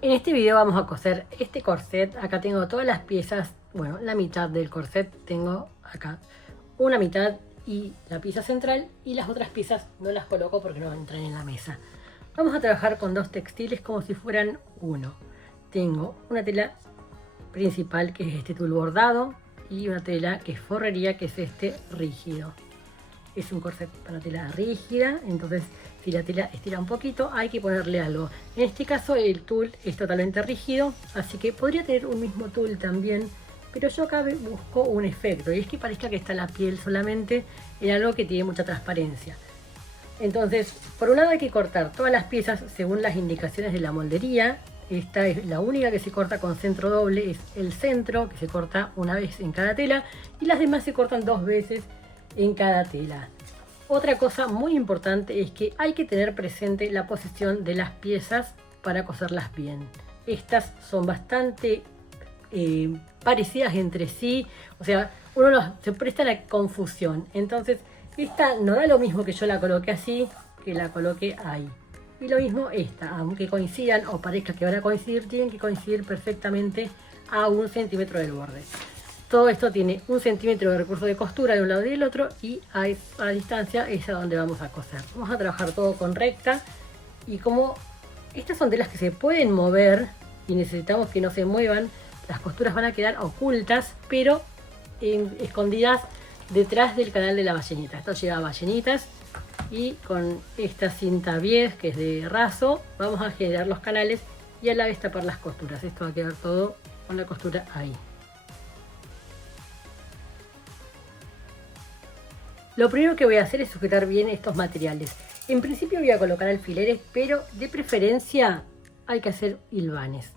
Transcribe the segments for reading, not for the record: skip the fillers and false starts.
En este video vamos a coser este corset. Acá tengo todas las piezas, bueno, la mitad del corset tengo acá. Una mitad y la pieza central, y las otras piezas no las coloco porque no entran en la mesa. Vamos a trabajar con dos textiles como si fueran uno. Tengo una tela principal que es este tul bordado y una tela que es forrería, que es este rígido. Es un corset para tela rígida, entonces si la tela estira un poquito hay que ponerle algo. En este caso el tul es totalmente rígido, así que podría tener un mismo tul también, pero yo acá busco un efecto, y es que parezca que está la piel solamente en algo que tiene mucha transparencia. Entonces, por un lado hay que cortar todas las piezas según las indicaciones de la moldería. Esta es la única que se corta con centro doble, es el centro, que se corta una vez en cada tela, y las demás se cortan 2 veces en cada tela. Otra cosa muy importante es que hay que tener presente la posición de las piezas para coserlas bien. Estas son bastante parecidas entre sí, o sea, se presta a la confusión. Entonces, esta no da lo mismo que yo la coloque así, que la coloque ahí. Y lo mismo esta, aunque coincidan o parezca que van a coincidir, tienen que coincidir perfectamente a 1 centímetro del borde. Todo esto tiene 1 centímetro de recurso de costura de un lado y del otro, y a distancia es a donde vamos a coser. Vamos a trabajar todo con recta, y como estas son telas que se pueden mover y necesitamos que no se muevan, las costuras van a quedar ocultas, pero escondidas detrás del canal de la ballenita. Esto lleva ballenitas, y con esta cinta bies, que es de raso, vamos a generar los canales y a la vez tapar las costuras. Esto va a quedar todo con la costura ahí. Lo primero que voy a hacer es sujetar bien estos materiales. En principio voy a colocar alfileres, pero de preferencia hay que hacer hilvanes.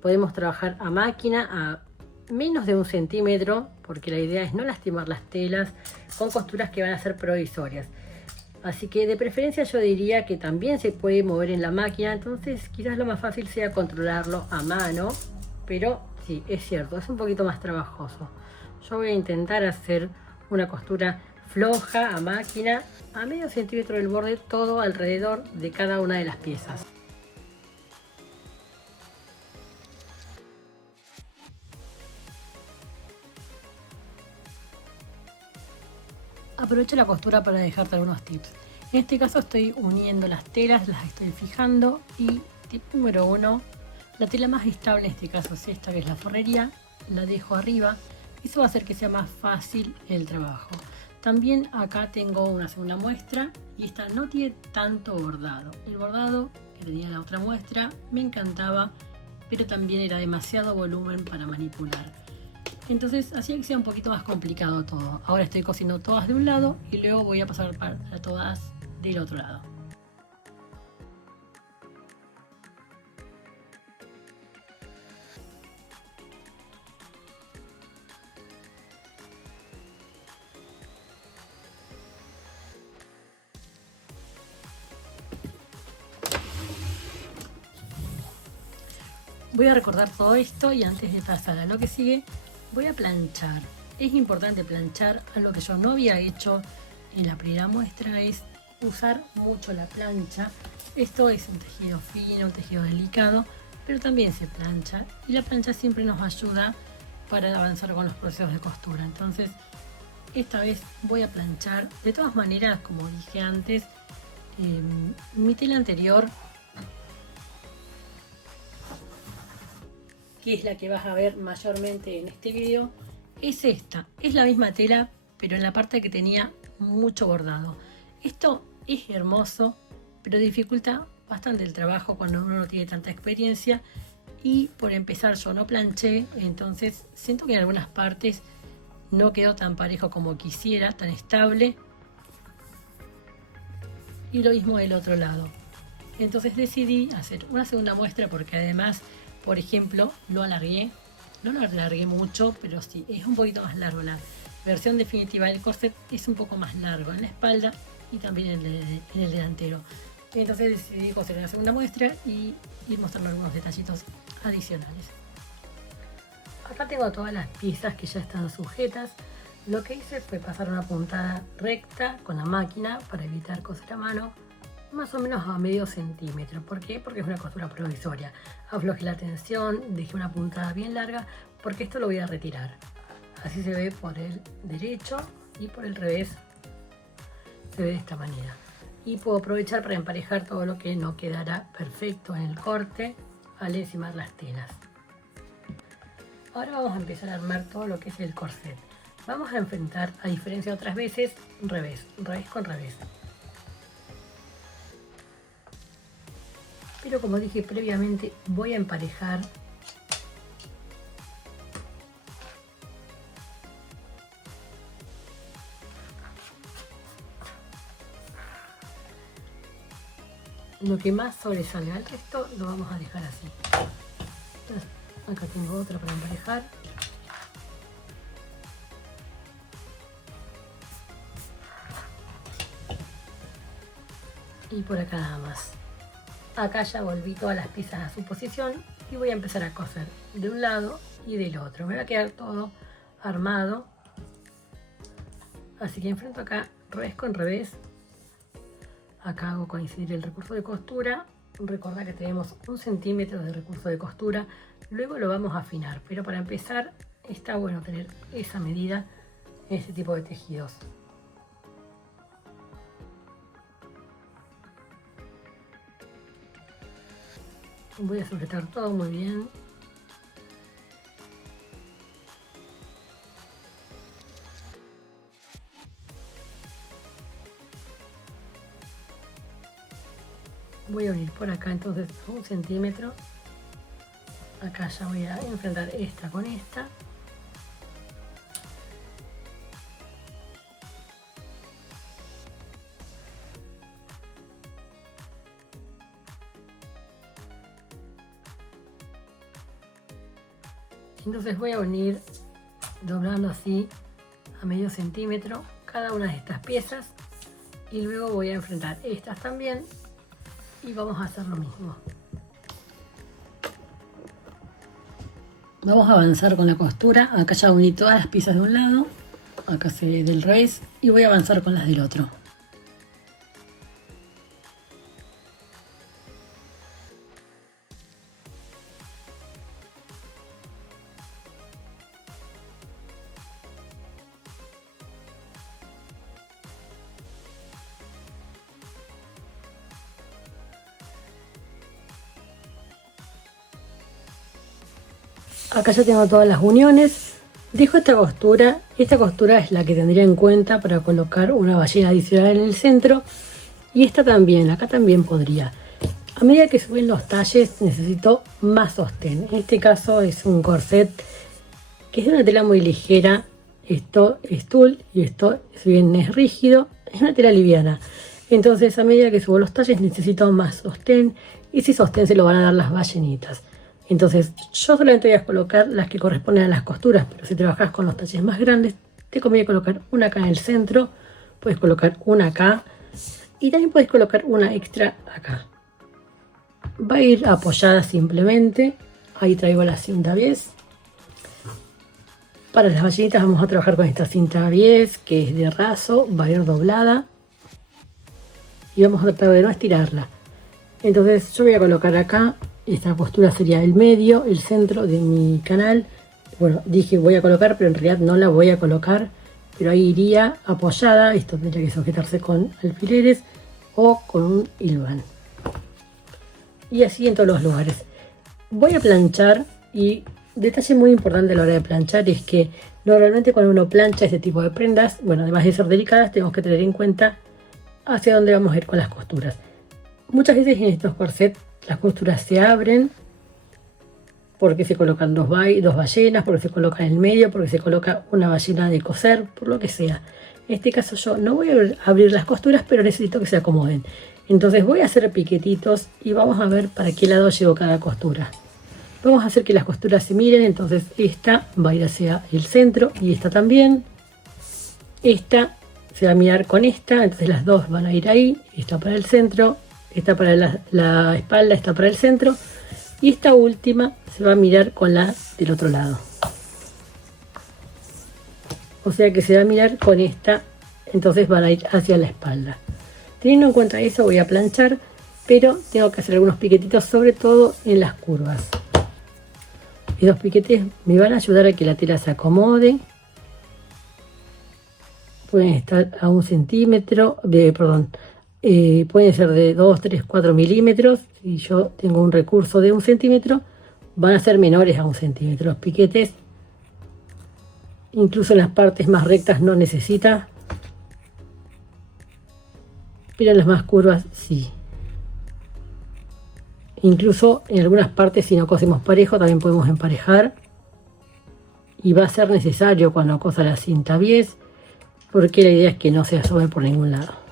Podemos trabajar a máquina a menos de 1 centímetro, porque la idea es no lastimar las telas con costuras que van a ser provisorias. Así que de preferencia yo diría que también se puede mover en la máquina, entonces quizás lo más fácil sea controlarlo a mano, pero sí, es cierto, es un poquito más trabajoso. Yo voy a intentar hacer una costura floja a máquina a medio centímetro del borde, todo alrededor de cada una de las piezas. Aprovecho la costura para dejarte algunos tips. En este caso estoy uniendo las telas, las estoy fijando, y tip número 1, la tela más estable en este caso es esta, que es la forrería, la dejo arriba. Eso va a hacer que sea más fácil el trabajo. También acá tengo una segunda muestra, y esta no tiene tanto bordado. El bordado que tenía la otra muestra me encantaba, pero también era demasiado volumen para manipular. Entonces hacía que sea un poquito más complicado todo. Ahora estoy cosiendo todas de un lado y luego voy a pasar para todas del otro lado. Voy a recordar todo esto, y antes de pasar a lo que sigue, voy a planchar. Es importante planchar. Algo que yo no había hecho en la primera muestra es usar mucho la plancha. Esto es un tejido fino, un tejido delicado, pero también se plancha, y la plancha siempre nos ayuda para avanzar con los procesos de costura. Entonces esta vez voy a planchar. De todas maneras, como dije antes, mi tela anterior, que es la que vas a ver mayormente en este video, es esta. Es la misma tela, pero en la parte que tenía mucho bordado. Esto es hermoso, pero dificulta bastante el trabajo cuando uno no tiene tanta experiencia. Y por empezar, yo no planché, entonces siento que en algunas partes no quedó tan parejo como quisiera, tan estable. Y lo mismo del otro lado. Entonces decidí hacer una segunda muestra, porque además, por ejemplo, no lo alargué mucho, pero sí, es un poquito más largo. La versión definitiva del corset es un poco más largo en la espalda y también en el delantero. Entonces decidí coser una segunda muestra y ir mostrando algunos detallitos adicionales. Acá tengo todas las piezas que ya están sujetas. Lo que hice fue pasar una puntada recta con la máquina para evitar coser a mano, más o menos a medio centímetro. ¿Por qué? Porque es una costura provisoria. Afloje la tensión, deje una puntada bien larga, porque esto lo voy a retirar. Así se ve por el derecho y por el revés se ve de esta manera. Y puedo aprovechar para emparejar todo lo que no quedará perfecto en el corte al encimar las telas. Ahora vamos a empezar a armar todo lo que es el corset. Vamos a enfrentar, a diferencia de otras veces, revés con revés. Pero como dije previamente, voy a emparejar lo que más sobresalga. El resto lo vamos a dejar así. Entonces, acá tengo otra para emparejar. Y por acá nada más. Acá ya volví todas las piezas a su posición y voy a empezar a coser de un lado y del otro. Me va a quedar todo armado. Así que enfrento acá revés con revés. Acá hago coincidir el recurso de costura. Recordad que tenemos 1 centímetro de recurso de costura. Luego lo vamos a afinar, pero para empezar está bueno tener esa medida en este tipo de tejidos. Voy a sujetar todo muy bien. Voy a unir por acá entonces 1 centímetro. Acá ya voy a enfrentar esta con esta. Entonces voy a unir doblando así a medio centímetro cada una de estas piezas y luego voy a enfrentar estas también y vamos a hacer lo mismo. Vamos a avanzar con la costura. Acá ya uní todas las piezas de un lado, acá se ve del revés y voy a avanzar con las del otro. Acá ya tengo todas las uniones. Dejo esta costura es la que tendría en cuenta para colocar una ballena adicional en el centro. Y esta también, acá también podría. A medida que suben los talles necesito más sostén. En este caso es un corset que es de una tela muy ligera. Esto es tul y esto, si bien es rígido, es una tela liviana. Entonces a medida que subo los talles necesito más sostén y ese sostén se lo van a dar las ballenitas. Entonces yo solamente voy a colocar las que corresponden a las costuras, pero si trabajas con los talles más grandes te conviene colocar una acá en el centro, puedes colocar una acá y también puedes colocar una extra acá. Va a ir apoyada simplemente, ahí traigo la cinta bies. Para las ballenitas vamos a trabajar con esta cinta bies que es de raso, va a ir doblada y vamos a tratar de no estirarla. Entonces yo voy a colocar acá. Esta postura sería el medio, el centro de mi canal. Bueno, dije voy a colocar, pero en realidad no la voy a colocar. Pero ahí iría apoyada. Esto tendría que sujetarse con alfileres o con un hilván. Y así en todos los lugares. Voy a planchar y detalle muy importante a la hora de planchar es que normalmente cuando uno plancha este tipo de prendas, bueno, además de ser delicadas, tenemos que tener en cuenta hacia dónde vamos a ir con las costuras. Muchas veces en estos corsets las costuras se abren porque se colocan dos ballenas, porque se coloca en el medio, porque se coloca una ballena de coser, por lo que sea. En este caso yo no voy a abrir las costuras, pero necesito que se acomoden. Entonces voy a hacer piquetitos y vamos a ver para qué lado llevo cada costura. Vamos a hacer que las costuras se miren, entonces esta va a ir hacia el centro y esta también. Esta se va a mirar con esta, entonces las dos van a ir ahí, esta para el centro. Esta para la espalda, esta para el centro. Y esta última se va a mirar con la del otro lado. O sea que se va a mirar con esta, entonces van a ir hacia la espalda. Teniendo en cuenta eso voy a planchar, pero tengo que hacer algunos piquetitos, sobre todo en las curvas. Esos piquetes me van a ayudar a que la tela se acomode. Pueden estar a 1 centímetro, pueden ser de 2, 3, 4 milímetros. Si yo tengo un recurso de 1 centímetro, van a ser menores a 1 centímetro. Los piquetes, incluso en las partes más rectas no necesita, pero en las más curvas sí. Incluso en algunas partes, si no cosemos parejo, también podemos emparejar. Y va a ser necesario cuando cosa la cinta bies, porque la idea es que no se asome por ningún lado.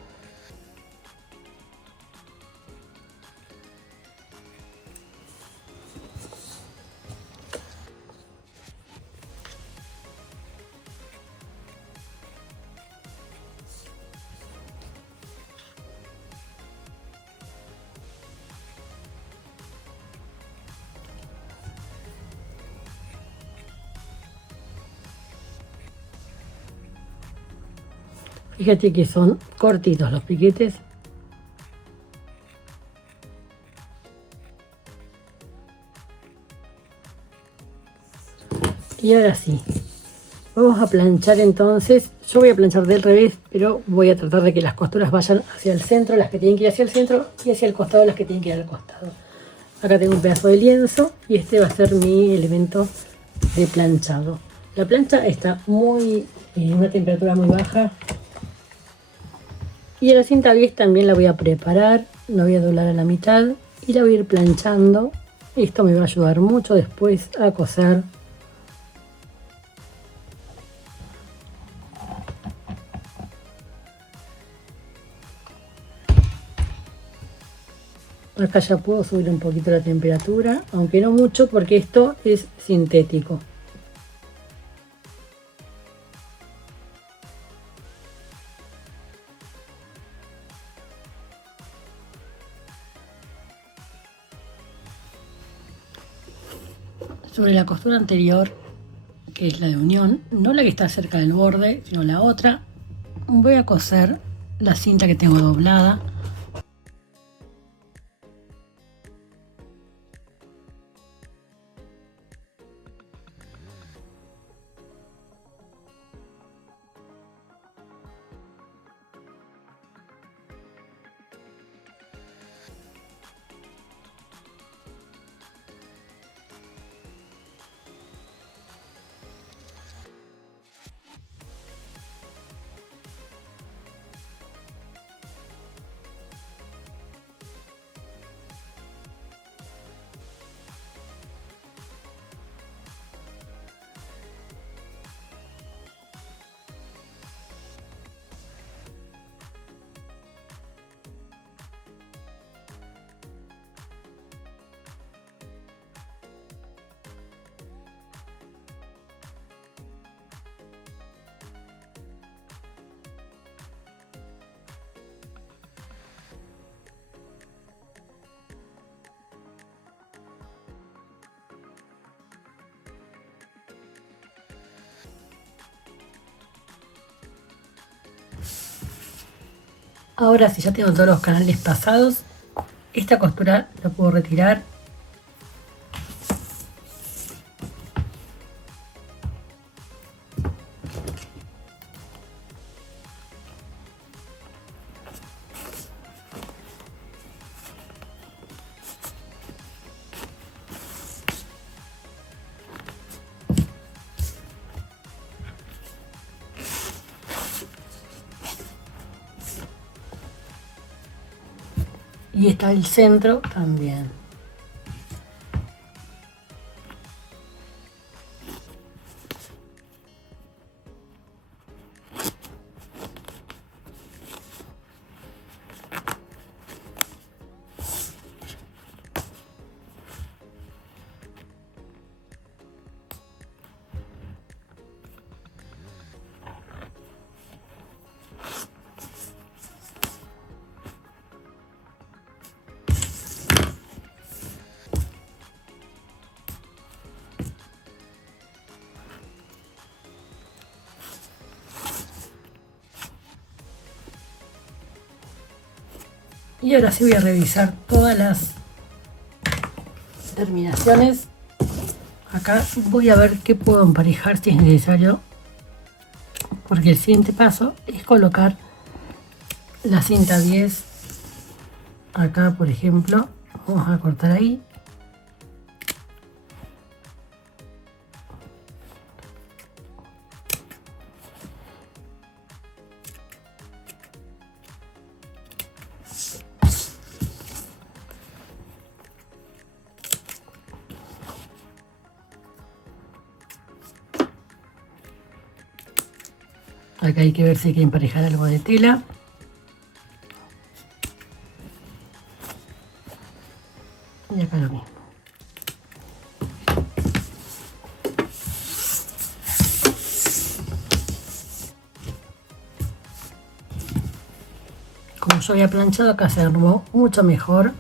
Fíjate que son cortitos los piquetes. Y ahora sí, vamos a planchar entonces. Yo voy a planchar del revés, pero voy a tratar de que las costuras vayan hacia el centro, las que tienen que ir hacia el centro, y hacia el costado, las que tienen que ir al costado. Acá tengo un pedazo de lienzo y este va a ser mi elemento de planchado. La plancha está en una temperatura muy baja. Y a la cinta bies también la voy a preparar, la voy a doblar a la mitad y la voy a ir planchando. Esto me va a ayudar mucho después a coser. Acá ya puedo subir un poquito la temperatura, aunque no mucho porque esto es sintético. Sobre la costura anterior, que es la de unión, no la que está cerca del borde, sino la otra, voy a coser la cinta que tengo doblada. Ahora, si ya tengo todos los canales pasados, esta costura la puedo retirar. Y está el centro también. Y ahora sí voy a revisar todas las terminaciones. Acá voy a ver qué puedo emparejar si es necesario, porque el siguiente paso es colocar la cinta 10 acá, por ejemplo. Vamos a cortar ahí. Acá hay que ver si hay que emparejar algo de tela. Y acá lo mismo. Como yo había planchado, acá se armó mucho mejor.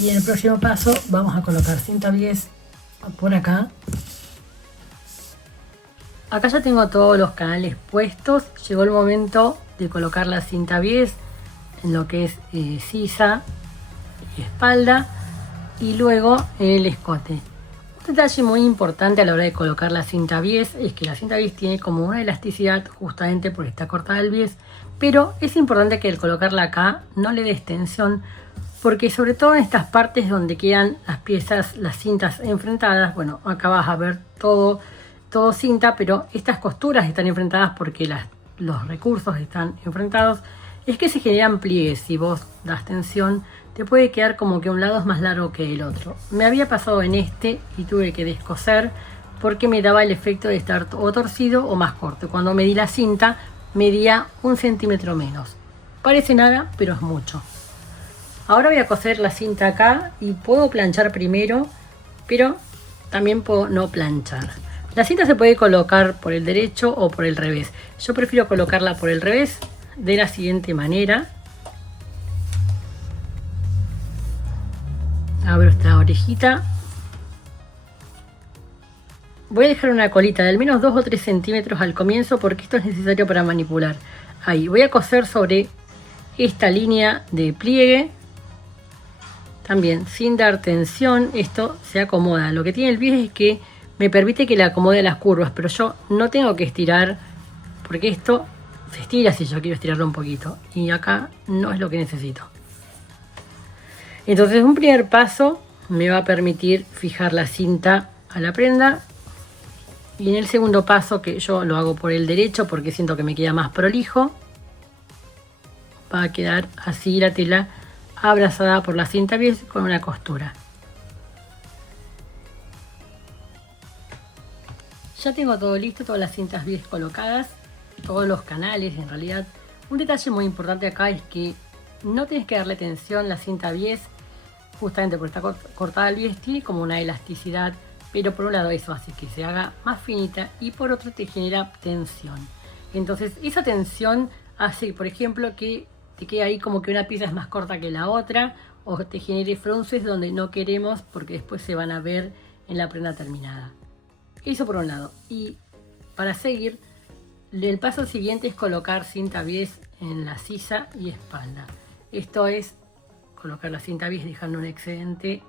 Y en el próximo paso vamos a colocar cinta 10 por acá. Acá ya tengo todos los canales puestos. Llegó el momento de colocar la cinta 10 en lo que es sisa y espalda, y luego en el escote. Un detalle muy importante a la hora de colocar la cinta 10 es que la cinta 10 tiene como una elasticidad justamente porque está cortada el bies, pero es importante que al colocarla acá no le des tensión, porque sobre todo en estas partes donde quedan las piezas, las cintas enfrentadas, bueno, acá vas a ver todo cinta, pero estas costuras están enfrentadas porque los recursos están enfrentados. Es que se generan pliegues. Si vos das tensión, te puede quedar como que un lado es más largo que el otro. Me había pasado en este y tuve que descoser porque me daba el efecto de estar o torcido o más corto. Cuando medí la cinta, medía 1 centímetro menos. Parece nada, pero es mucho. Ahora voy a coser la cinta acá y puedo planchar primero, pero también puedo no planchar. La cinta se puede colocar por el derecho o por el revés. Yo prefiero colocarla por el revés de la siguiente manera. Abro esta orejita. Voy a dejar una colita de al menos 2 o 3 centímetros al comienzo porque esto es necesario para manipular. Ahí voy a coser sobre esta línea de pliegue. También sin dar tensión, esto se acomoda. Lo que tiene el bies es que me permite que le acomode las curvas, pero yo no tengo que estirar porque esto se estira si yo quiero estirarlo un poquito. Y acá no es lo que necesito. Entonces un primer paso me va a permitir fijar la cinta a la prenda. Y en el segundo paso, que yo lo hago por el derecho porque siento que me queda más prolijo, va a quedar así la tela abrazada por la cinta bies con una costura. Ya tengo todo listo, todas las cintas bies colocadas, todos los canales en realidad. Un detalle muy importante acá es que no tienes que darle tensión. La cinta bies, justamente porque está cortada el bies, tiene como una elasticidad, pero por un lado eso hace que se haga más finita y por otro te genera tensión. Entonces esa tensión hace, por ejemplo, que te quede ahí como que una pieza es más corta que la otra, o te genere frunces donde no queremos porque después se van a ver en la prenda terminada. Eso por un lado. Y para seguir, el paso siguiente es colocar cinta bies en la sisa y espalda. Esto es colocar la cinta bies dejando un excedente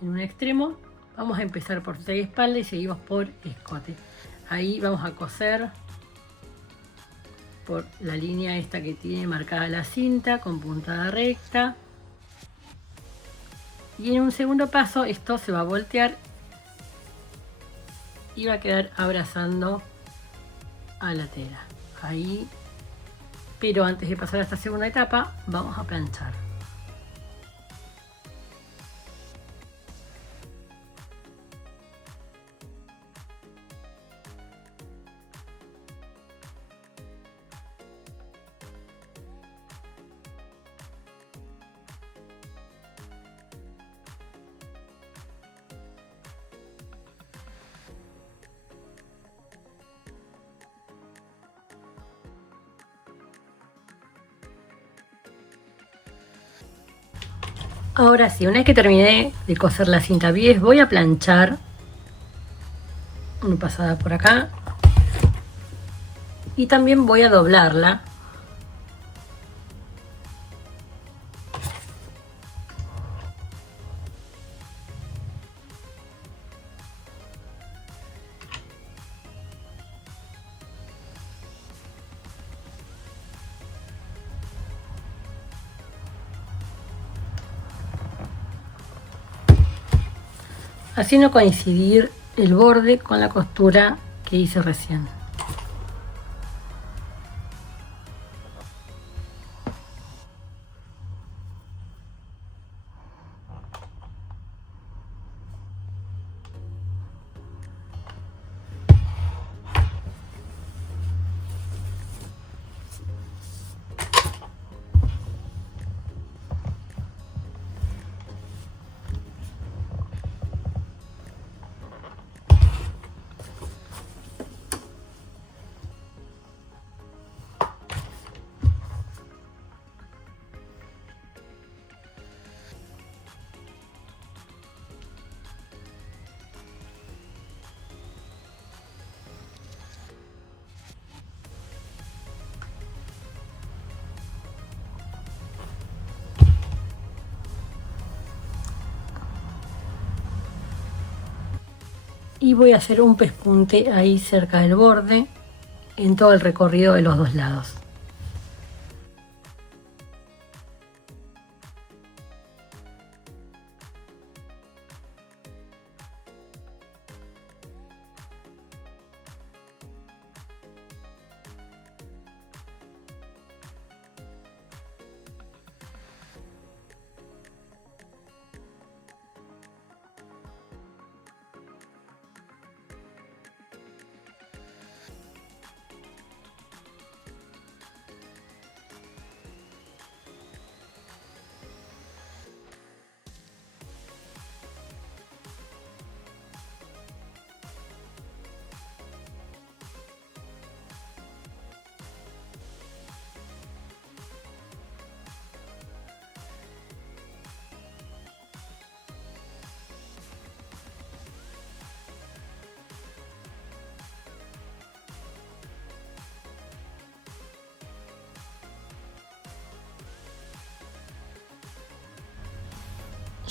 en un extremo. Vamos a empezar por sisa y espalda y seguimos por escote. Ahí vamos a coser por la línea esta que tiene marcada la cinta con puntada recta. Y en un segundo paso esto se va a voltear y va a quedar abrazando a la tela. Ahí, pero antes de pasar a esta segunda etapa, vamos a planchar. Ahora sí, una vez que terminé de coser la cinta bies, voy a planchar una pasada por acá y también voy a doblarla haciendo coincidir el borde con la costura que hice recién. Y voy a hacer un pespunte ahí cerca del borde en todo el recorrido de los dos lados.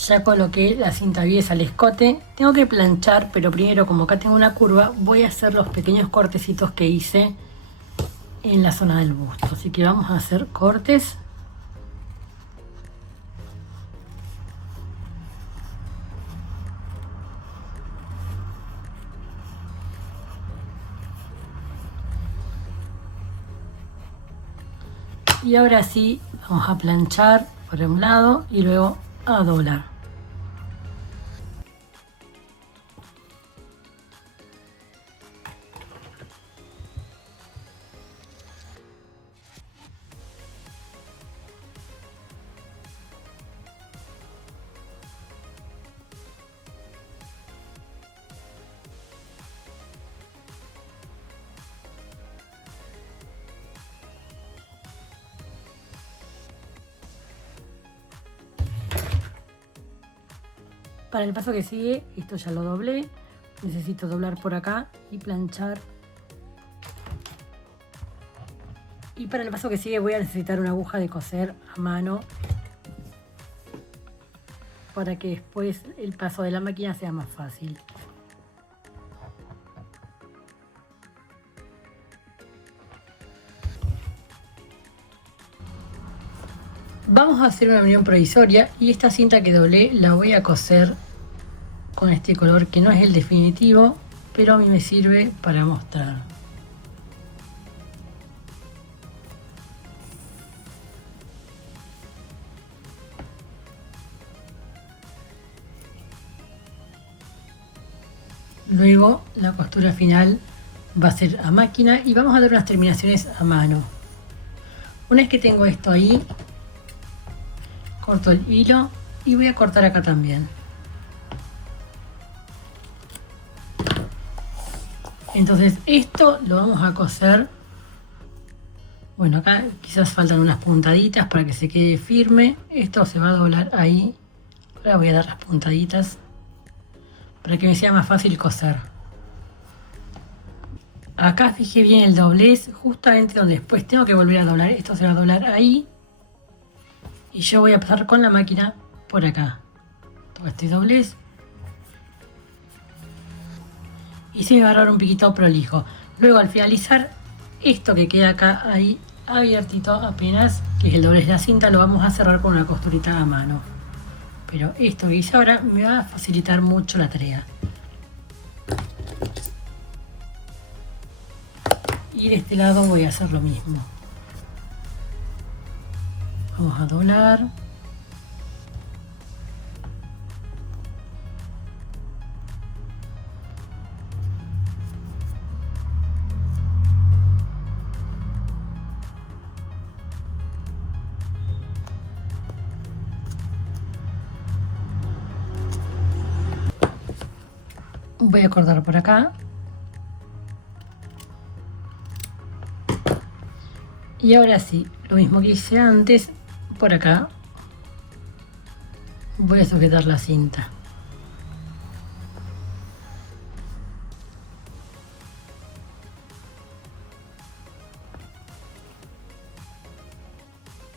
Ya coloqué la cinta bies al escote, tengo que planchar, pero primero, como acá tengo una curva, voy a hacer los pequeños cortecitos que hice en la zona del busto. Así que vamos a hacer cortes. Y ahora sí, vamos a planchar por un lado y luego a doblar. Para el paso que sigue, esto ya lo doblé, necesito doblar por acá y planchar. Y para el paso que sigue voy a necesitar una aguja de coser a mano para que después el paso de la máquina sea más fácil. Vamos a hacer una unión provisoria y esta cinta que doblé la voy a coser con este color que no es el definitivo, pero a mí me sirve para mostrar. Luego la costura final va a ser a máquina y vamos a dar unas terminaciones a mano. Una vez que tengo esto ahí, corto el hilo y voy a cortar acá también. Entonces esto lo vamos a coser. Bueno, acá quizás faltan unas puntaditas para que se quede firme. Esto se va a doblar ahí. Ahora voy a dar las puntaditas para que me sea más fácil coser. Acá fijé bien el doblez, justamente donde después tengo que volver a doblar. Esto se va a doblar ahí. Y yo voy a pasar con la máquina por acá. Todo este doblez. Y se me va a agarrar un poquito prolijo. Luego al finalizar, esto que queda acá ahí abiertito apenas, que es el doblez de la cinta, lo vamos a cerrar con una costurita a mano. pero esto que hice ahora me va a facilitar mucho la tarea. Y de este lado voy a hacer lo mismo. Vamos a doblar. Voy a cortar por acá. Y ahora sí, lo mismo que hice antes, por acá voy a sujetar la cinta.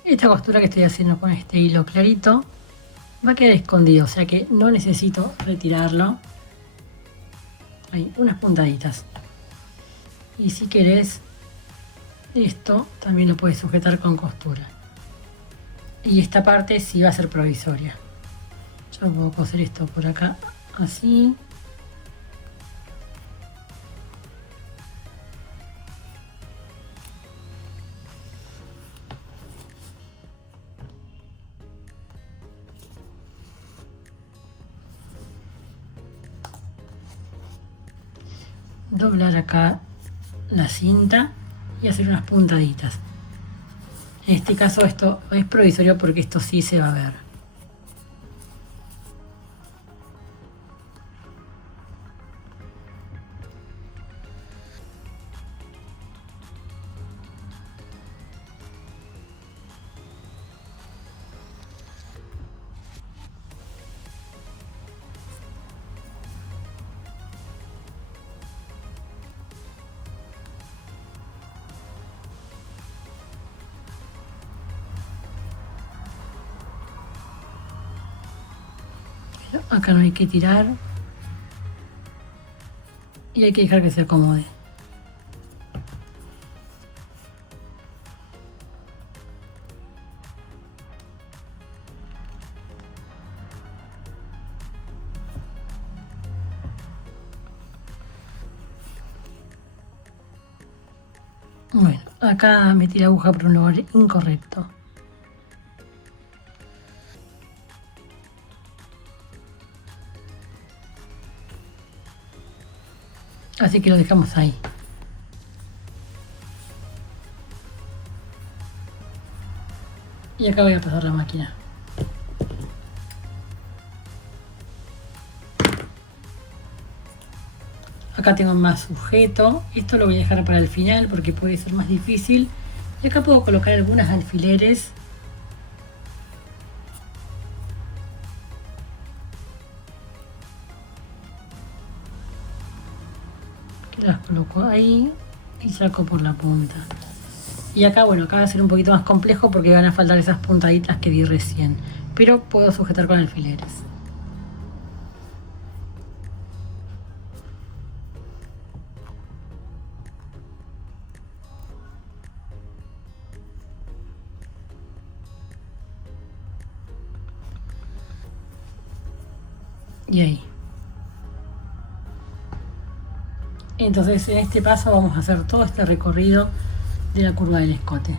Esta costura que estoy haciendo con este hilo clarito va a quedar escondido, o sea que no necesito retirarlo. Hay unas puntaditas. Y si querés, esto también lo puedes sujetar con costura. Y esta parte sí va a ser provisoria. Yo puedo coser esto por acá, así. Doblar acá la cinta y hacer unas puntaditas. En este caso esto es provisorio porque esto sí se va a ver. Acá no hay que tirar y hay que dejar que se acomode. Bueno, acá metí la aguja por un lugar incorrecto. Así que lo dejamos ahí. Y acá voy a pasar la máquina. Acá tengo más sujeto. Esto lo voy a dejar para el final porque puede ser más difícil. Y acá puedo colocar algunos alfileres. Que las coloco ahí y saco por la punta. Y acá, bueno, acá va a ser un poquito más complejo porque van a faltar esas puntaditas que vi recién. Pero puedo sujetar con alfileres. Y ahí. Entonces en este paso vamos a hacer todo este recorrido de la curva del escote.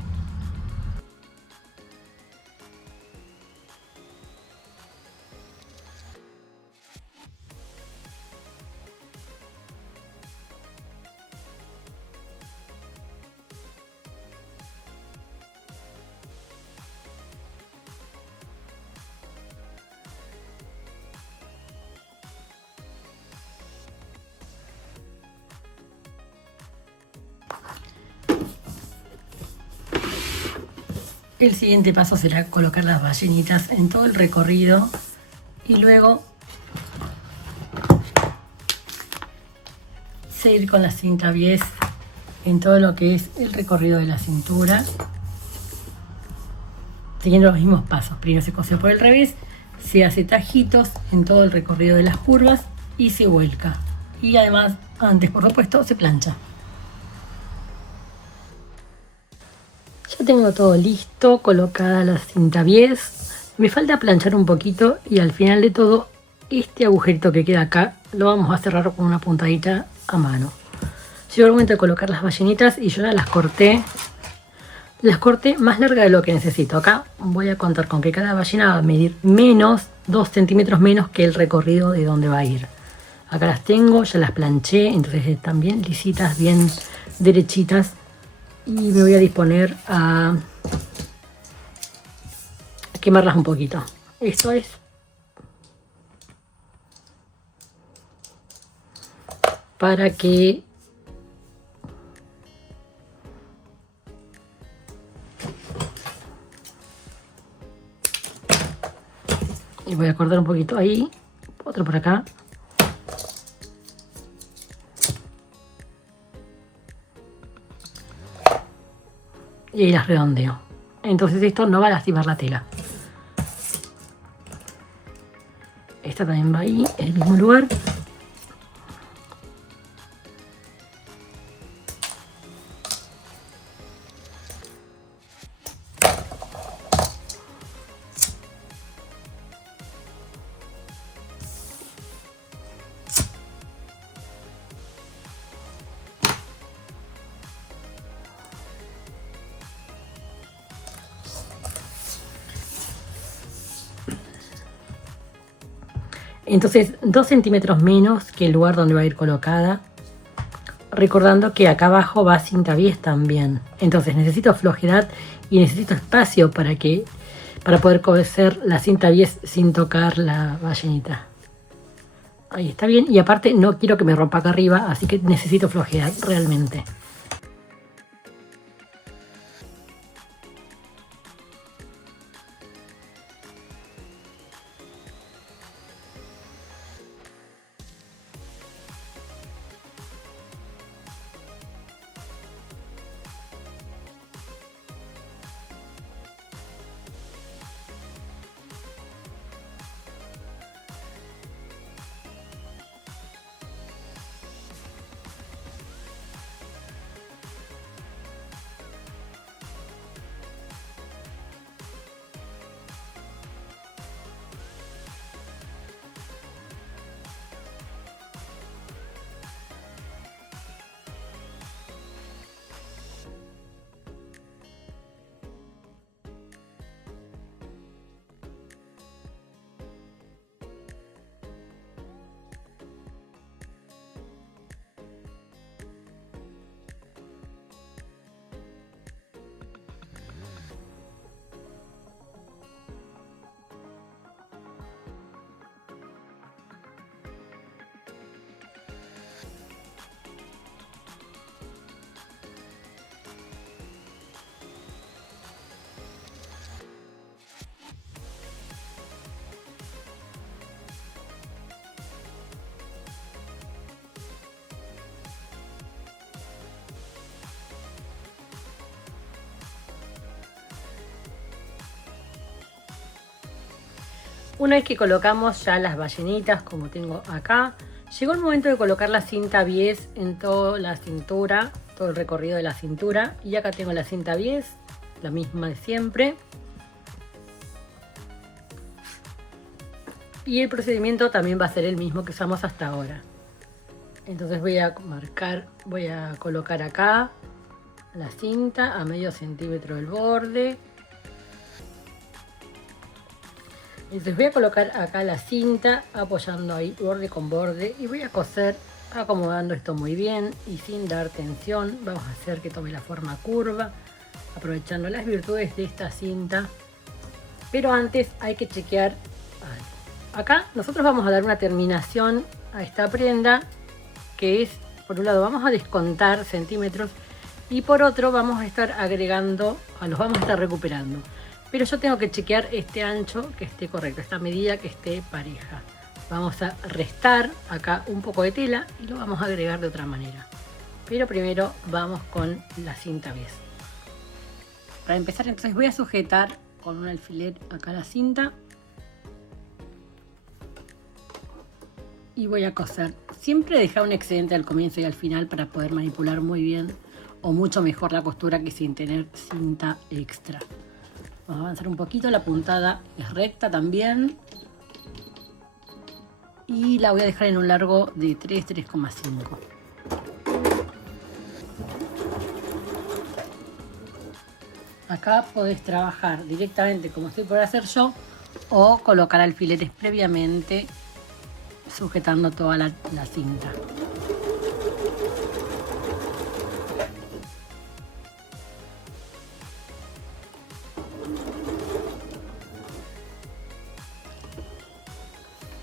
El siguiente paso será colocar las ballenitas en todo el recorrido y luego seguir con la cinta bies en todo lo que es el recorrido de la cintura, siguiendo los mismos pasos. Primero se cose por el revés, se hace tajitos en todo el recorrido de las curvas y se vuelca. Y además, antes por supuesto, se plancha. Ya tengo todo listo, colocada la cinta bies. Me falta planchar un poquito y al final de todo este agujerito que queda acá lo vamos a cerrar con una puntadita a mano. Llegó el momento de colocar las ballenitas y yo ya las corté. Las corté más largas de lo que necesito. Acá voy a contar con que cada ballena va a medir menos, 2 centímetros menos que el recorrido de donde va a ir. Acá las tengo, ya las planché, entonces están bien lisitas, bien derechitas. Y me voy a disponer a quemarlas un poquito. Esto es para que y voy a cortar un poquito ahí, otro por acá. Y ahí las redondeo. Entonces esto no va a lastimar la tela. Esta también va ahí, en el mismo lugar. Entonces 2 centímetros menos que el lugar donde va a ir colocada. Recordando que acá abajo va cinta bies también. Entonces necesito flojedad y necesito espacio para poder coser la cinta bies sin tocar la ballenita. Ahí está bien. Y aparte no quiero que me rompa acá arriba, así que necesito flojedad realmente. Una vez que colocamos ya las ballenitas, como tengo acá, llegó el momento de colocar la cinta bies en toda la cintura, todo el recorrido de la cintura. Y acá tengo la cinta bies, la misma de siempre. Y el procedimiento también va a ser el mismo que usamos hasta ahora. Entonces voy a marcar, voy a colocar acá la cinta a medio centímetro del borde. Entonces voy a colocar acá la cinta apoyando ahí borde con borde y voy a coser acomodando esto muy bien y sin dar tensión. Vamos a hacer que tome la forma curva, aprovechando las virtudes de esta cinta. Pero antes hay que chequear algo. Acá nosotros vamos a dar una terminación a esta prenda, que es, por un lado vamos a descontar centímetros y por otro vamos a estar agregando, los vamos a estar recuperando. Pero yo tengo que chequear este ancho que esté correcto, esta medida que esté pareja. Vamos a restar acá un poco de tela y lo vamos a agregar de otra manera. Pero primero vamos con la cinta bies. Para empezar entonces voy a sujetar con un alfiler acá la cinta. Y voy a coser. Siempre dejar un excedente al comienzo y al final para poder manipular muy bien o mucho mejor la costura que sin tener cinta extra. Vamos a avanzar un poquito, la puntada es recta también. Y la voy a dejar en un largo de 3,5. Acá podés trabajar directamente como estoy por hacer yo o colocar alfileres previamente sujetando toda la cinta.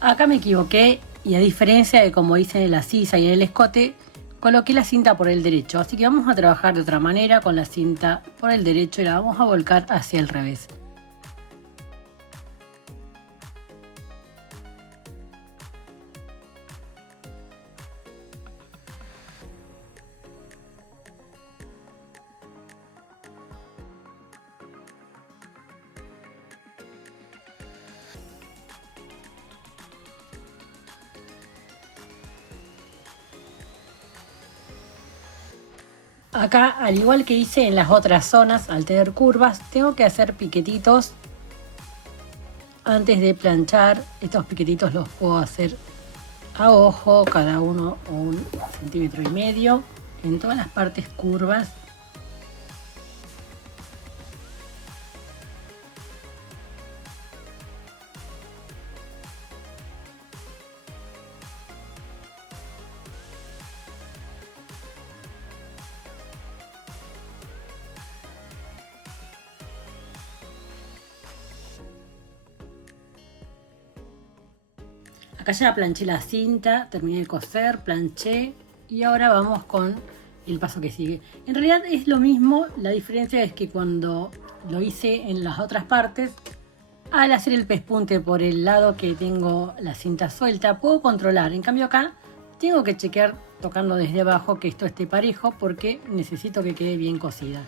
Acá me equivoqué y a diferencia de como hice en la sisa y en el escote, coloqué la cinta por el derecho, así que vamos a trabajar de otra manera con la cinta por el derecho y la vamos a volcar hacia el revés. Acá, al igual que hice en las otras zonas, al tener curvas, tengo que hacer piquetitos antes de planchar. Estos piquetitos los puedo hacer a ojo, cada uno 1,5 cm en todas las partes curvas. Acá ya planché la cinta, terminé de coser, planché y ahora vamos con el paso que sigue. En realidad es lo mismo, la diferencia es que cuando lo hice en las otras partes, al hacer el pespunte por el lado que tengo la cinta suelta, puedo controlar. En cambio acá tengo que chequear tocando desde abajo que esto esté parejo porque necesito que quede bien cosida.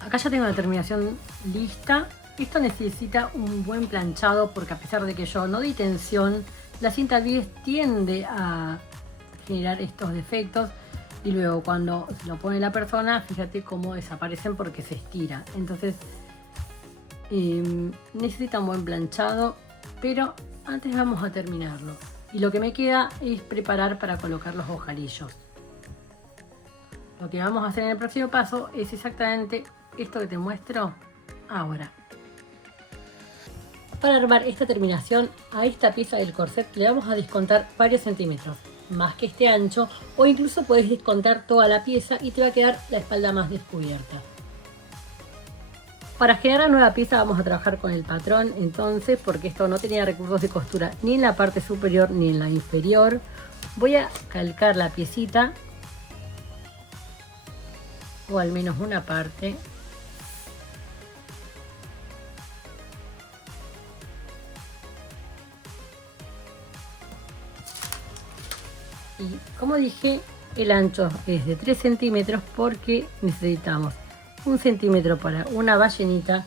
Acá ya tengo la terminación lista. Esto necesita un buen planchado porque a pesar de que yo no di tensión, la cinta 10 tiende a generar estos defectos y luego cuando se lo pone la persona, fíjate cómo desaparecen porque se estira. Entonces necesita un buen planchado, pero antes vamos a terminarlo. Y lo que me queda es preparar para colocar los ojalillos. Lo que vamos a hacer en el próximo paso es exactamente esto que te muestro ahora. Para armar esta terminación, a esta pieza del corset le vamos a descontar varios centímetros, más que este ancho, o incluso puedes descontar toda la pieza y te va a quedar la espalda más descubierta. Para generar nueva pieza vamos a trabajar con el patrón, entonces, porque esto no tenía recursos de costura ni en la parte superior ni en la inferior, voy a calcar la piecita, o al menos una parte. Y como dije, el ancho es de 3 centímetros porque necesitamos 1 centímetro para una ballenita,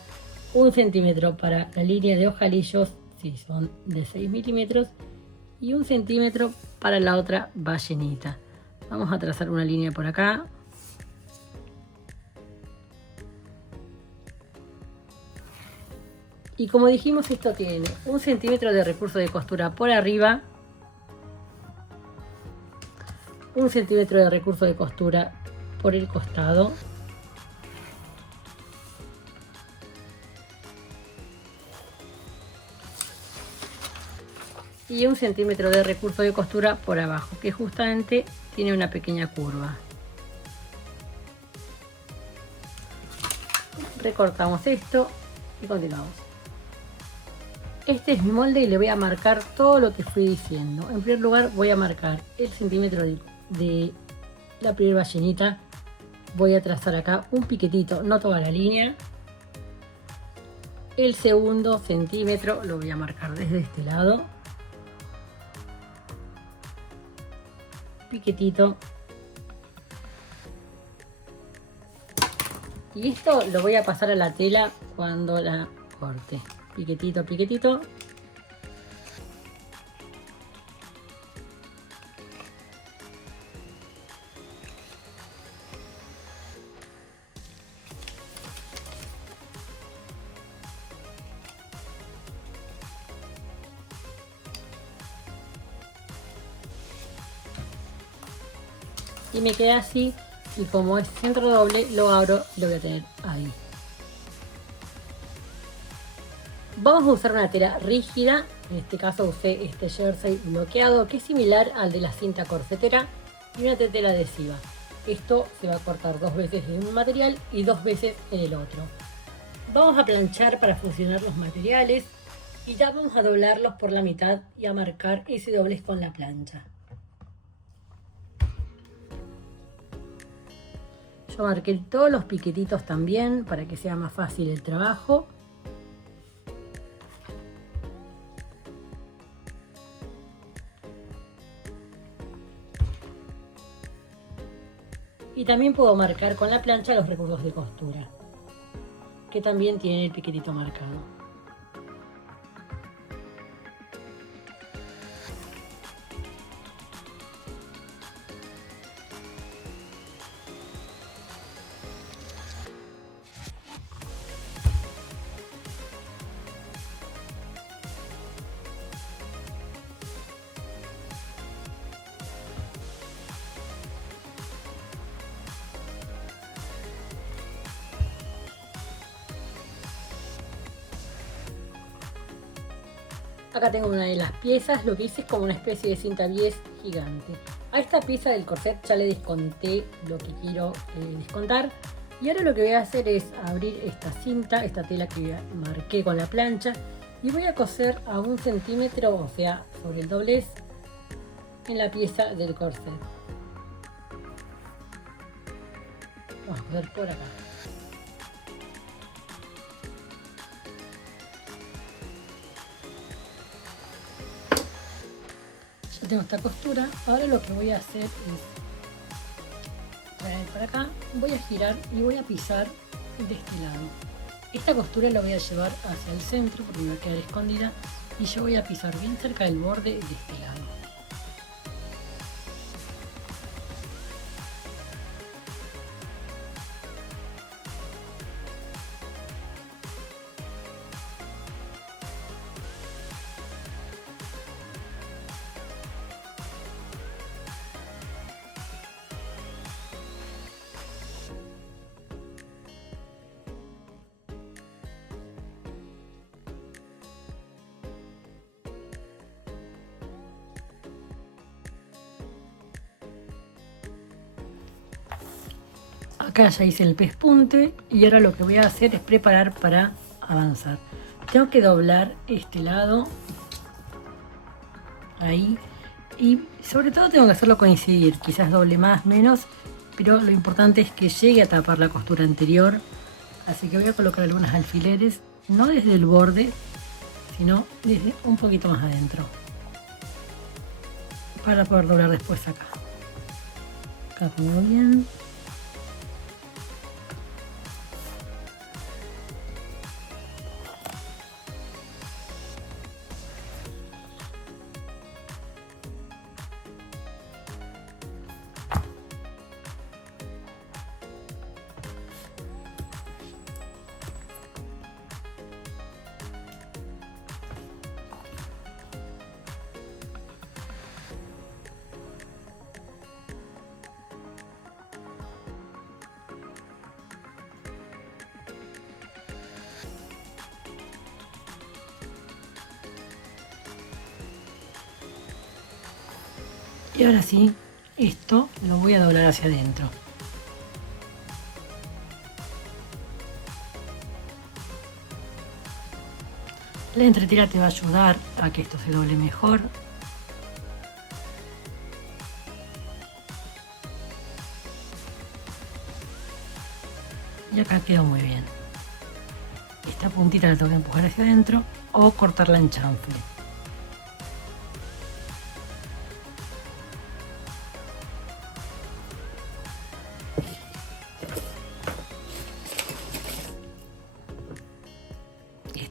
1 centímetro para la línea de ojalillos, si son de 6 milímetros, y 1 centímetro para la otra ballenita. Vamos a trazar una línea por acá. Y como dijimos, esto tiene 1 centímetro de recurso de costura por arriba, 1 centímetro de recurso de costura por el costado, y 1 centímetro de recurso de costura por abajo, que justamente tiene una pequeña curva. Recortamos esto y continuamos. Este es mi molde y le voy a marcar todo lo que fui diciendo. En primer lugar voy a marcar el centímetro de la primera ballenita. Voy a trazar acá un piquetito, no toda la línea. El segundo centímetro lo voy a marcar desde este lado. Piquetito. Y esto lo voy a pasar a la tela cuando la corte. Piquetito, piquetito. Y me queda así, y como es centro doble, lo abro y lo voy a tener ahí. Vamos a usar una tela rígida, en este caso usé este jersey bloqueado, que es similar al de la cinta corsetera, y una tetera adhesiva. Esto se va a cortar 2 veces en un material y 2 veces en el otro. Vamos a planchar para fusionar los materiales, y ya vamos a doblarlos por la mitad y a marcar ese doblez con la plancha. Yo marqué todos los piquetitos también para que sea más fácil el trabajo. Y también puedo marcar con la plancha los recursos de costura, que también tienen el piquetito marcado. Acá tengo una de las piezas, lo que hice es como una especie de cinta 10 gigante. A esta pieza del corset ya le desconté lo que quiero descontar. Y ahora lo que voy a hacer es abrir esta cinta, esta tela que marqué con la plancha, y voy a coser a 1 centímetro, o sea, sobre el doblez, en la pieza del corset. Vamos a coser por acá. Tengo esta costura. Ahora lo que voy a hacer es traer para acá, voy a girar y voy a pisar de este lado. Esta costura la voy a llevar hacia el centro porque me va a quedar escondida, y yo voy a pisar bien cerca del borde de este lado. Acá ya hice el pespunte y ahora lo que voy a hacer es preparar para avanzar. Tengo que doblar este lado, ahí, y sobre todo tengo que hacerlo coincidir, quizás doble más, menos, pero lo importante es que llegue a tapar la costura anterior. Así que voy a colocar algunos alfileres, no desde el borde, sino desde un poquito más adentro, para poder doblar después acá. Acá pongo bien. Y ahora sí, esto lo voy a doblar hacia adentro. La entretela te va a ayudar a que esto se doble mejor. Y acá quedó muy bien. Esta puntita la tengo que empujar hacia adentro o cortarla en chanfle.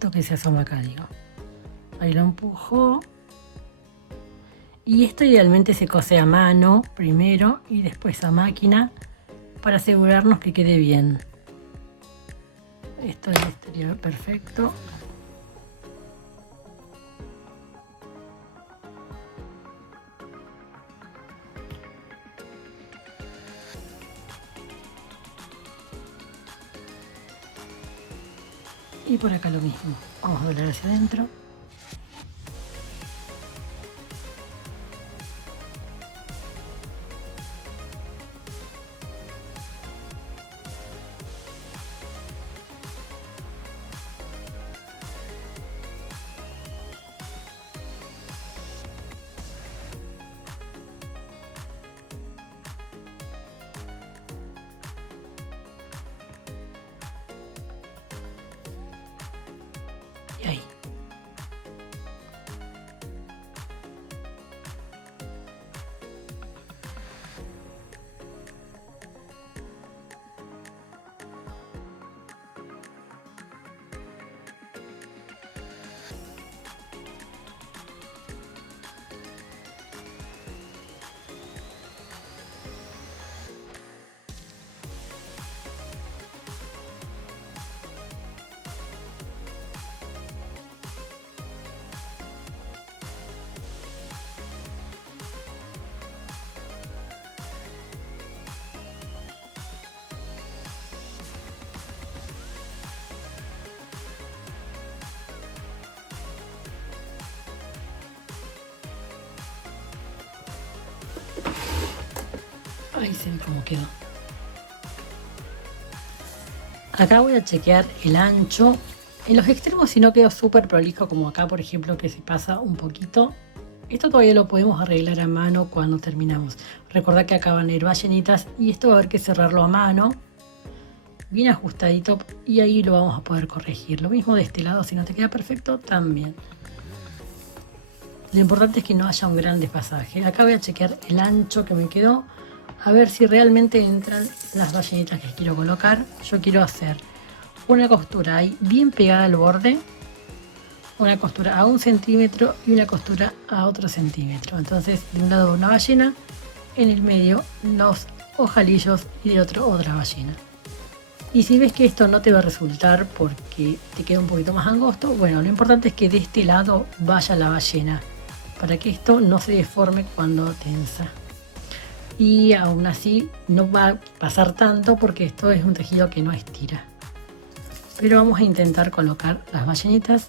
esto que se asoma acá, digo. Ahí lo empujo. Y esto idealmente se cose a mano primero y después a máquina para asegurarnos que quede bien. Esto ya estaría perfecto. Y por acá lo mismo. Vamos a doblar hacia adentro. Y ahí. Ahí se ve cómo quedó. Acá voy a chequear el ancho. En los extremos si no quedó súper prolijo como acá, por ejemplo, que se pasa un poquito. Esto todavía lo podemos arreglar a mano cuando terminamos. Recordad que acá van a ir ballenitas y esto va a haber que cerrarlo a mano. Bien ajustadito y ahí lo vamos a poder corregir. Lo mismo de este lado, si no te queda perfecto, también. Lo importante es que no haya un gran desfasaje. Acá voy a chequear el ancho que me quedó. A ver si realmente entran las ballenitas que quiero colocar. Yo quiero hacer una costura ahí bien pegada al borde, una costura a 1 centímetro y una costura a otro centímetro. Entonces de un lado una ballena, en el medio los ojalillos y de otro otra ballena. Y si ves que esto no te va a resultar porque te queda un poquito más angosto, bueno, lo importante es que de este lado vaya la ballena para que esto no se deforme cuando tensa. Y aún así no va a pasar tanto porque esto es un tejido que no estira. Pero vamos a intentar colocar las ballenitas.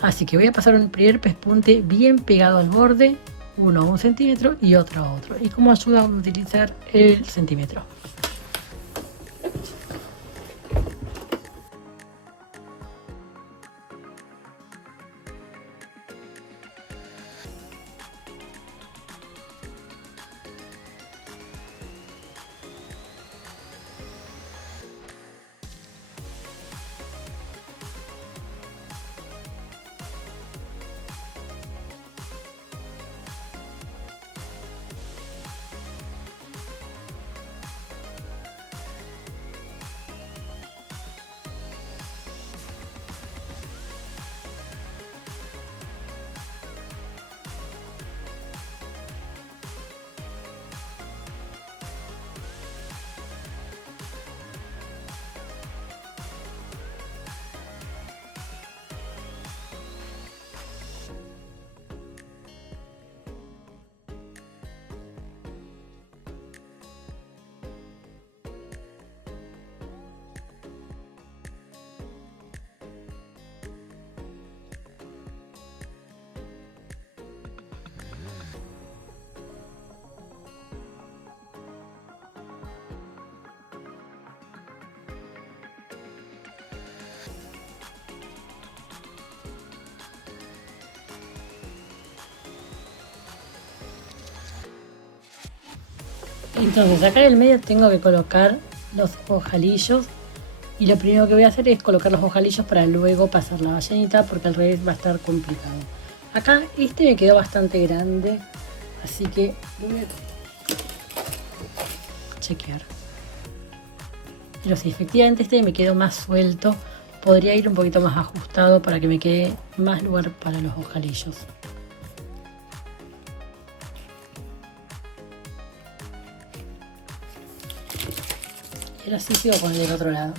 Así que voy a pasar un primer pespunte bien pegado al borde, uno a 1 centímetro y otro a otro. Y como ayuda a utilizar el centímetro. Entonces acá en el medio tengo que colocar los ojalillos y lo primero que voy a hacer es colocar los ojalillos para luego pasar la ballenita porque al revés va a estar complicado. Acá este me quedó bastante grande, así que lo voy a chequear. Pero sí, efectivamente este me quedó más suelto podría ir un poquito más ajustado para que me quede más lugar para los ojalillos. Y ahora sí sigo con el del otro lado.